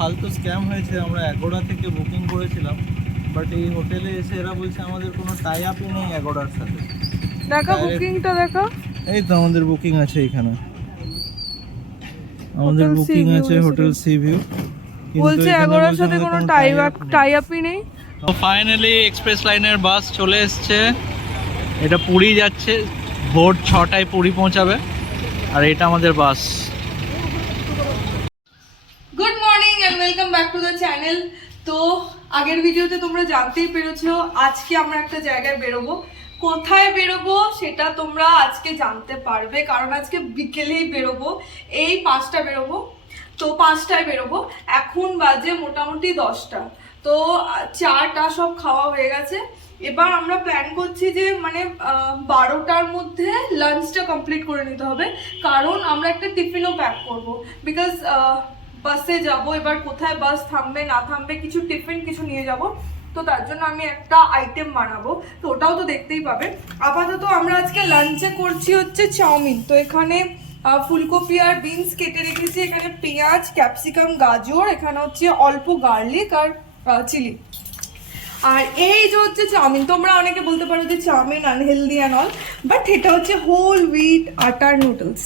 ফালতু স্ক্যাম হয়েছে আমরা এগোড়া থেকে বুকিং করেছিলাম বাট এই হোটেলে এসে এরা বলছে আমাদের কোনো টাই আপই নেই এগোড়ার সাথে। দেখা বুকিংটা দেখা। এই তো আমাদের বুকিং আছে এখানে। আমাদের বুকিং আছে হোটেল সি ভিউ বলছে এগারোর সাথে কোনো টাই আপ টাই আপই নেই। তো ফাইনালি এক্সপ্রেস লাইনের বাস চলে এসছে। এটা পুরী যাচ্ছে। ভোর ছটায় পুরী পৌঁছাবে। আর এটা আমাদের bus good morning and welcome back to the channel তো আগের ভিডিওতে তোমরা জানতেই পেরেছ, আজকে আমরা একটা জায়গায় বেরোবো। কোথায় বেরোবো সেটা তোমরা আজকে জানতে পারবে, কারণ আজকে বিকেলেই বেরোবো। এই পাঁচটা বেরোবো, তো পাঁচটায় বেরোবো। এখন বাজে মোটামুটি দশটা। তো চাটা সব খাওয়া হয়ে গেছে। এবার আমরা প্ল্যান করছি যে মানে বারোটার মধ্যে লাঞ্চটা কমপ্লিট করে নিতে হবে। কারণ আমরা একটা টিফিনও প্যাক করব। বিকজ বাসে যাব, এবার কোথায় বাস থামবে, না থামবে, কিছু টিফিন, কিছু নিয়ে যাব। তো তার জন্য আমি একটা আইটেম বানাবো। তো ওটাও তো দেখতেই পাবে। আপাতত আমরা আজকে লাঞ্চে করছি হচ্ছে চাউমিন। তো এখানে ফুলকপি আর বিনস কেটে রেখেছি। এখানে পেঁয়াজ ক্যাপসিকাম গাজর, এখানে হচ্ছে অল্প গার্লিক আর চিলি আর এই যে হচ্ছে চাউমিন, তোমরা অনেকে বলতে পারো যে chow mein unhealthy and all but এটা হচ্ছে হোল হুইট আটার নুডলস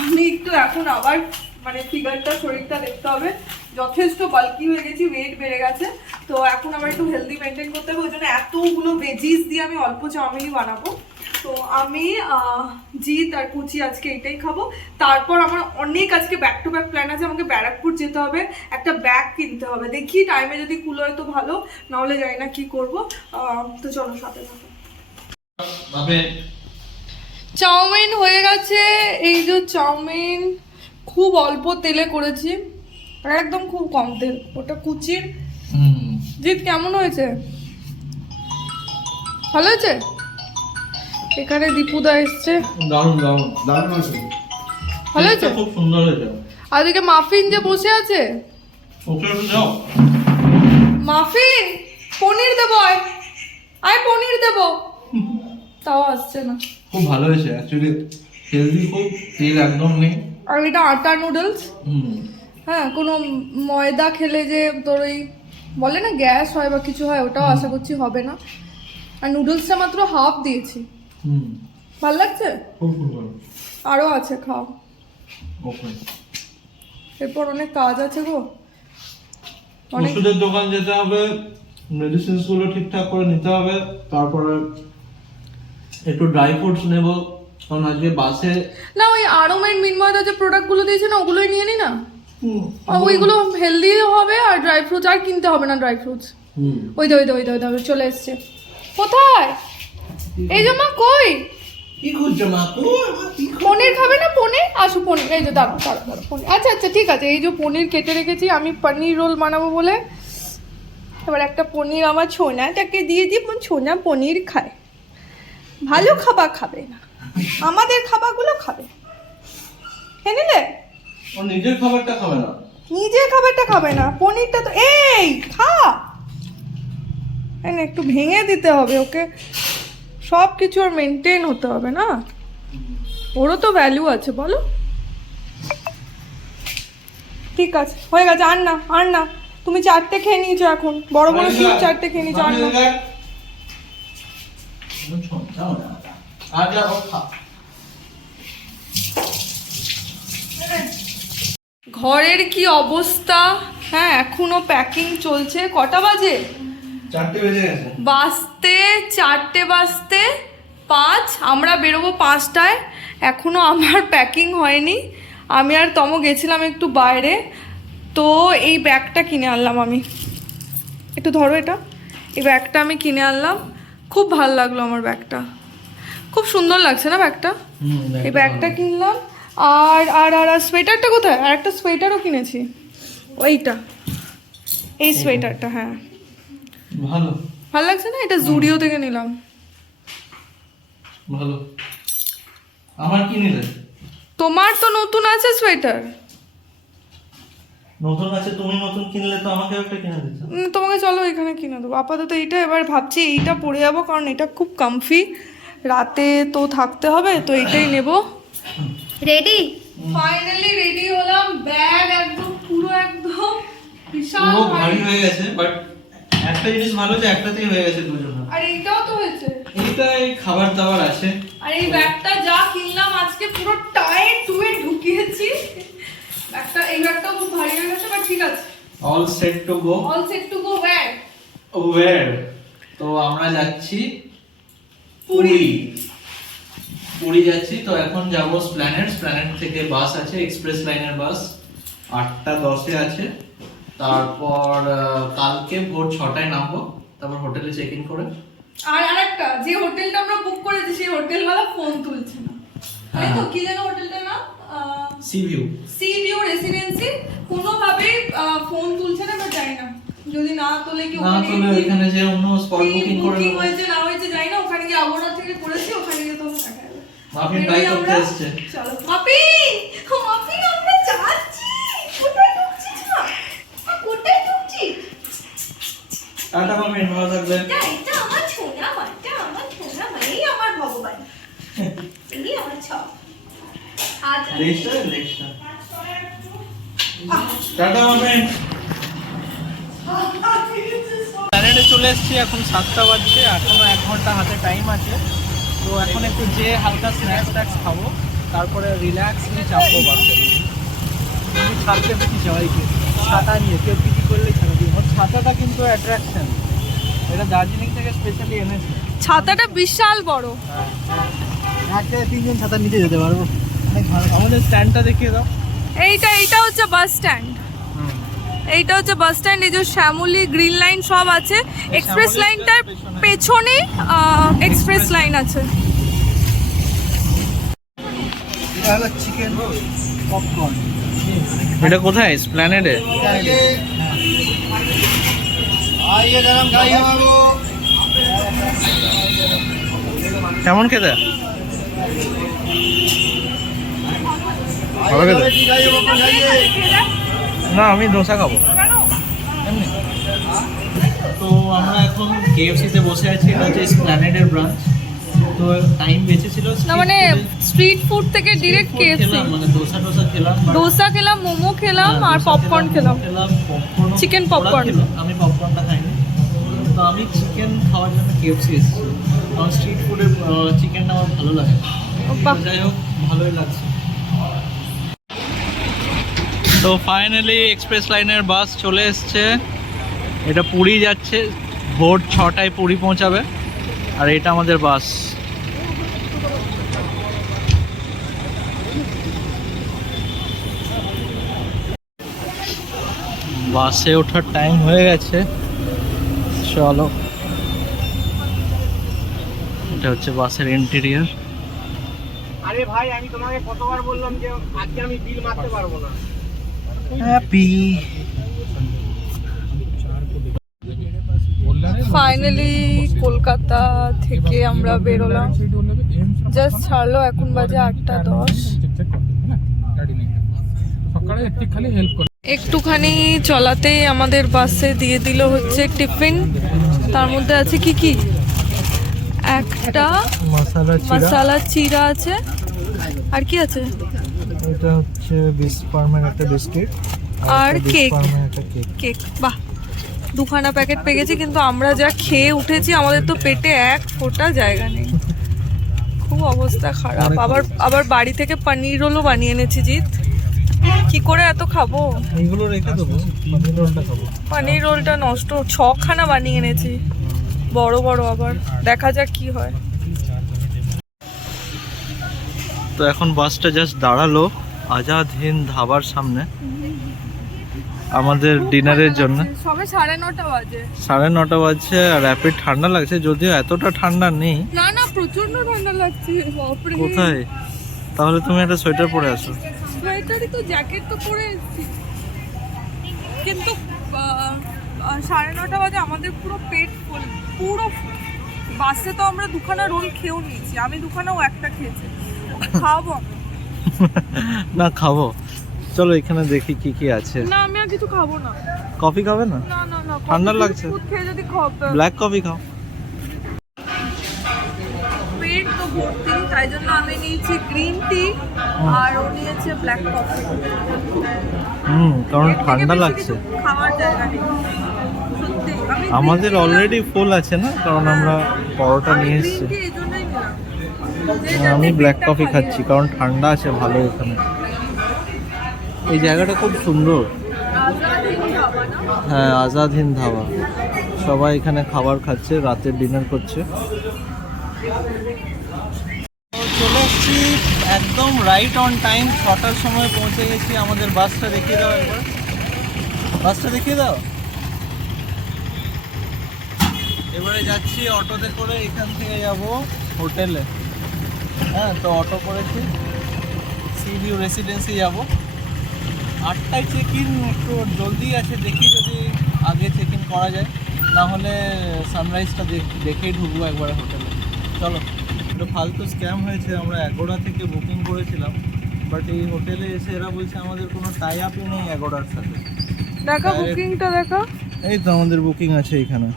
আমি একটু এখন আবার মানে ফিগারটা শরীরটা দেখতে হবে। যথেষ্ট বাল্কি হয়ে গেছি ওয়েট বেড়ে গেছে। তো এখন আমার একটু হেলদি মেনটেন করতে হবে। ওই জন্য এতগুলো ভেজিস দিয়ে আমি অল্প চাউমিনই বানাবো। তো আমি জিৎ আর কুচি আজকে এটাই খাব। তারপর আমার অনেক আজকে ব্যাক টু ব্যাক প্ল্যান আছে। আমাকে ব্যারাকপুর যেতে হবে। একটা ব্যাগ কিনতে হবে। দেখি টাইমে যদি কুলো হয় তো ভালো নাহলে জানি না কি করব। তো চলো সাথে থাকো। চাউমিন হয়ে গেছে। এই যে চাউমিন খুব অল্প তেলে করেছি একদম খুব কম তেল। ওটা কুচির। জিৎ কেমন হয়েছে? ভালো হয়েছে? এখানে দীপুদা এসছে। দারুণ দারুণ দারুণ আছে ভালো হয়েছে? খুব সুন্দর হয়েছে। আর এদিকে মাফিন যে বসে আছে? ওকে একটু যাও। মাফিন পনির দেবো আয়। আয় পনির দেবো। তাও আসছে না। খুব ভালো হয়েছে অ্যাকচুয়ালি হেলদি খুব তেল একদম নেই। আর এটা আটা নুডলস হ্যাঁ কোনো ময়দা খেলে যে তোর ওই বলে না গ্যাস হয় বা কিছু হয় ওটাও আশা করছি হবে না। আর নুডলসটা মাত্র হাফ দিয়েছি। ভালো লাগছে? আরও আছে খাও। এরপর অনেক কাজ আছে গো। ওষুধের দোকান যেতে হবে মেডিসিনসগুলো ঠিকঠাক করে নিতে হবে তারপরে একটু ড্রাই ফ্রুটস নেব। কারণ আজকে বাসে না ওই আরোমের মিনময়দা যে প্রোডাক্টগুলো দিয়েছে না ওগুলোই নিয়ে নি না? ওইগুলো হেলদি হবে আর ড্রাই ফ্রুটস আর কিনতে হবে না ড্রাই ফ্রুটস ওই দে ওই দে ওই চলে এসছে। কোথায়? এই যে মা কই? পনির খাবে না পনির? আসো পনির। এই যে দাঁড়ো দাঁড়ো দাঁড়ো পনির। আচ্ছা আচ্ছা ঠিক আছে। এই যে পনির কেটে রেখেছি আমি পনির রোল বানাবো বলে। এবার একটা পনির আমার ছোনাটাকে দিয়ে দিই ছোনা পনির খায়। ভালো খাবার খাবে না। আমাদের খাবারগুলো খাবে। খেয়ে নিলে? ও নিজের খাবারটা খাবে না। নিজের খাবারটা খাবে না পনিরটা তো এই খা! না, একটু ভেঙে দিতে হবে ওকে। সব কিছু ওর মেনটেন হতে হবে না। ওরও তো ভ্যালু আছে বলো। ঠিক আছে হয়ে গেছে আর না আর না। তুমি চারটে খেয়ে নিয়েছো এখন। বড় বড় পিস চারটে খেয়ে নিয়েছো আর না। আর ঘরের কি অবস্থা? হ্যাঁ এখনও প্যাকিং চলছে। কটা বাজে? চারটে বেজে গেছে। বাজতে চারটে বাজতে পাঁচ আমরা বেরোবো পাঁচটায়। এখনও আমার প্যাকিং হয়নি। আমি আর তম গেছিলাম একটু বাইরে। তো এই ব্যাগটা কিনে আনলাম আমি। একটু ধরো এটা। এই ব্যাগটা আমি কিনে আনলাম। খুব ভালো লাগল আমার ব্যাগটা। খুব সুন্দর লাগছে না ব্যাগটা? এই ব্যাগটা কিনলাম। আর আর আর আর সোয়েটারটা কোথায়? আর একটা সোয়েটারও কিনেছি। ওইটা। এই সোয়েটারটা হ্যাঁ। ভালো। ভালো লাগছে না? এটা জুডিও থেকে নিলাম। ভালো। আমার কি নিলে? তোমার তো নতুন আছে সোয়েটার। নতুন আছে তুমি নতুন কিনলে তো আমাকে একটা কিনে দিতে। তোমাকে চলো এখানে কিনে দেবো। আপাতত এইটা এবার ভাবছি এইটা পরে যাব কারণ এটা খুব কমফি রাতে তো থাকতে হবে তো এইটাই নেব। রেডি ফাইনালি রেডি হলাম ব্যাগ একদম পুরো একদম বিশাল পুরো ভারী। হয়ে গেছে বাট একটা জিনিস ভালো যে একটাতেই হয়ে গেছে দুজনের আর এইটাও তো হয়েছে। এইটা এই খাবার দাবার আছে। আর এই ব্যাগটা যা কিনলাম আজকে পুরো টাইট টুয়ে ঢুকিয়েছি। ব্যাগটা এই ব্যাগটাও খুব ভারী হয়ে গেছে বাট ঠিক আছে। All set to go all set to go bag war তো আমরা যাচ্ছি পুরী। পুরী। যাচ্ছি তো এখন যাব স্প্ল্যানেট স্প্ল্যানেট থেকে বাস আছে এক্সপ্রেস লাইনের বাস আটটা দশে আছে। তারপর কালকে ভোর ছটায় নামবো। তারপর হোটেলে চেক ইন করে। আর আরেকটা যে হোটেলটা আমরা বুক করেছি সেই হোটেলওয়ালা ফোন তুলছে না। তাই তো হ্যাঁ। কি যেন হোটেলটার নাম? Sea view sea view residency কোনোভাবেই ফোন তুলছে না বা জানি না। যদি না তোলে কি না ওখানে তোলে কি- যে অন্য স্পট বুকিং করে হয়েছে না হয়েছে জানি না ওখানে গিয়ে আবহাওয়া থেকে করেছি ওখানে গিয়ে তোমার দেখা যাবে মাফিন করতে আমরা। চলো। ও মাপিন আমরা যাচ্ছি! কোথায় ঢুকছিস না কোথায় ঢুকছিস টাটা মাফিন ভালো থাকবে। এটা আমার ছোনা এটা আমার ছোনা মা এই আমার ভগবান। এই আমার সব আচ্ছা লেকটা লেকটা টাটা মাফিন। চলে এসেছি এখন সাতটা বাজছে এখনও এক ঘণ্টা হাতে টাইম আছে। তো এখন একটু যে হালকা স্ন্যাক্স ট্যাক্স খাব তারপরে রিল্যাক্সলি চাপবো বাসে। আমি ছাড়তে পেয়েছি সবাইকে ছাতা নিয়ে কেউ পিটি করলে ছাড়া দিই ছাতাটা কিন্তু অ্যাট্রাকশন এটা দার্জিলিং থেকে স্পেশালি এনেছে। ছাতাটা বিশাল বড়। একটা তিনজন ছাতা নিতে যেতে পারব। অনেক ভালো। আমাদের স্ট্যান্ডটা দেখিয়ে দাও। এইটা এইটা হচ্ছে বাস স্ট্যান্ড এইটা হচ্ছে বাস স্ট্যান্ড এই যে শ্যামলি গ্রিন লাইন সব আছে। এক্সপ্রেস লাইনটার পেছনে এক্সপ্রেস লাইন আছে। এটা কোথায়? স্প্ল্যানেডে কেমন খেতে? ভালো খেতে। না আমি ধোসা খাব। এমনি। তো আমরা এখন কেএফসিতে বসে আছি এটা হচ্ছে স্প্ল্যানেডের ব্রাঞ্চ তো টাইম বেঁচে ছিল না মানে স্ট্রিট ফুড থেকে ডিরেক্ট কেএফসি মানে দোসা টোসা খেলাম ডোসা খেলাম মোমো খেলাম হ্যাঁ, আর পপকর্ন খেলাম খেলাম। পপকর্ন। আমি পপকর্নটা খাইনি। তো আমি চিকেন খাওয়ার জন্য কেএফসি এসেছি আমার স্ট্রিট ফুডের চিকেনটা আমার ভালো লাগে। বাহ। যাই হোক ভালোই লাগছে। তো ফাইনালি এক্সপ্রেস লাইনের বাস চলে এসছে। এটা পুরী যাচ্ছে। ভোর ছটায় পুরী পৌঁছাবে। আর এটা আমাদের বাস বাসে ওঠার টাইম হয়ে গেছে। চলো। এটা হচ্ছে বাসের ইন্টেরিয়ার আরে ভাই, আমি তোমাকে কতবার বললাম যে আজকে আমি বিল মারতে পারব না। হ্যাপি ফাইনালি কলকাতা থেকে আমরা বেরোলাম। জাস্ট ছাড়লো এখন বাজে আটটা দশ। সকালে একটু খালি হেল্প করে। একটুখানি চলাতেই আমাদের বাসে দিয়ে দিল হচ্ছে টিফিন। তার মধ্যে আছে কি কি? একটা মশালা মশালা চিরা আছে। আর কি আছে? এটা হচ্ছে বিস ফার্মের একটা বিস্কিট। আর কেক। কেক। কেক বাহ। দুখানা প্যাকেট পেয়ে গেছি কিন্তু আমরা যা খেয়ে উঠেছি আমাদের তো পেটে এক ফোঁটা জায়গা নেই। খুব অবস্থা খারাপ। আবার আবার বাড়ি থেকে পনির রোলও বানিয়ে এনেছি জিৎ। কি করে এত খাব? এইগুলো রেখে দেবো পনির রোলটা খাব। পনির রোলটা নষ্ট ছখানা বানিয়ে এনেছি। বড় বড় আবার। দেখা যাক কি হয়। তো এখন বাসটা জাস্ট দাঁড়াল। আজাদ হিন্দ ধাবার সামনে। আমাদের ডিনারের জন্য। সবে সাড়ে নটা বাজে। সাড়ে নটা বাজছে আর র্যাপিড ঠান্ডা লাগছে যদিও এতটা ঠান্ডা নেই। না না প্রচণ্ড ঠান্ডা লাগছে বাপরে। কোথায়? তাহলে তুমি একটা সোয়েটার পরে আসো। সোয়েটারই তো জ্যাকেট তো পরে এসেছি। কিন্তু সাড়ে নটা বাজে আমাদের পুরো পেট ফুল পুরো। বাসে তো আমরা দুখানা রোল খেয়েও নিয়েছি। আমি দুখানাও একটা খেয়েছি। আমি। না খাব চলো এখানে দেখি কি কি আছে। না আমি আর কিছু খাব না। কফি খাবে না? না না না ঠান্ডা লাগছে? দুধ খেয়ে যদি খাবে ব্ল্যাক কফি খাও। পেট তো ভর্তি তাই জন্য আমি নিয়েছি গ্রিন টি আর ও নিয়েছে ব্ল্যাক কফি। হুম কারণ ঠান্ডা লাগছে। খাওয়ার জায়গা নেই। আমাদের অলরেডি ফুল আছে না? কারণ আমরা পরোটা নিয়ে এসেছি। আমি ব্ল্যাক কফি খাচ্ছি, কারণ ঠান্ডা আছে, ভালো এখানে। এই জায়গাটা খুব সুন্দর? হ্যাঁ আজাদ হিন্দ ধাবা। সবাই এখানে খাবার খাচ্ছে, রাতে ডিনার করছে। চলে এসেছি একদম রাইট অন টাইম ছটার সময় পৌঁছে গেছি, আমাদের বাসটা দেখিয়ে দাও একবার। বাসটা দেখিয়ে দাও। এবারে যাচ্ছি অটোতে করে এখান থেকে যাব হোটেলে। হ্যাঁ তো অটো করেছি। সি ভিউ রেসিডেন্সি যাব। আটটায় চেক ইন একটু জলদি আছে দেখি যদি আগে চেক ইন করা যায়। না হলে সানরাইজটা দেখেই ঢুকবো একবারে হোটেলে চলো একটু ফালতু স্ক্যাম হয়েছে আমরা এগোড়া থেকে বুকিং করেছিলাম। বাট এই হোটেলে এসে এরা বলছে আমাদের কোনো টাই আপই নেই এগোড়ার সাথে। দেখা বুকিংটা দেখা। এই তো আমাদের বুকিং আছে এখানে।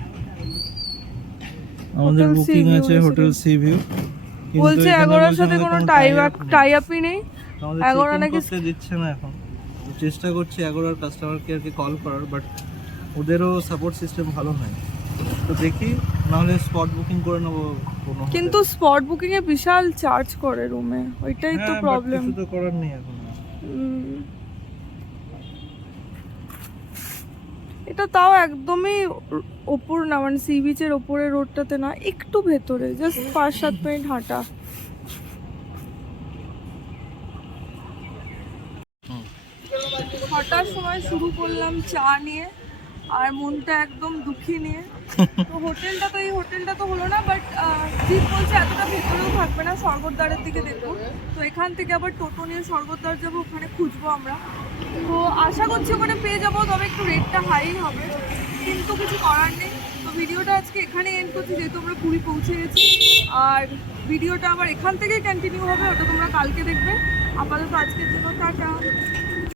আমাদের বুকিং আছে হোটেল সি ভিউ বলছে এগারোর সাথে কোনো টাই টাই আপই নেই। এগারো নাকি- দিচ্ছে না এখন। চেষ্টা করছি এগারোর কাস্টমার কেয়ারকে কল করার বাট ওদেরও সাপোর্ট সিস্টেম ভালো নয় তো দেখি নাহলে স্পট বুকিং করে নেব কোনো কিন্তু স্পট বুকিং এ বিশাল চার্জ করে রুমে ওইটাই তো হ্যাঁ, প্রবলেম কিছু তো করার নেই এখন। এটা তাও একদমই ওপর না মানে সি বিচের ওপরে রোডটাতে না, একটু ভেতরে জাস্ট পাঁচ, সাত মিনিট হাঁটা। ছটার সময় শুরু করলাম চা নিয়ে, আর মনটা একদম দুঃখী নিয়ে। তো হোটেলটা তো, এই হোটেলটা তো হলো না বাট জিৎ বলছে এতটা ভেতরেও থাকবে না, স্বর্গদ্বারের দিকে দেখব তো এখান থেকে আবার টোটো নিয়ে স্বর্গদ্বার যাব, ওখানে খুঁজবো আমরা। তো আশা করছি ওখানে পেয়ে যাব, তবে একটু রেটটা হাই হবে। কিন্তু কিছু করার নেই। তো ভিডিওটা আজকে এখানে এন্ড করছি, যেহেতু আমরা পুরী পৌঁছে গেছি। আর ভিডিওটা আবার এখান থেকেই কন্টিনিউ হবে, ওটা তোমরা কালকে দেখবে। আপাতত আজকের জন্য টাটা।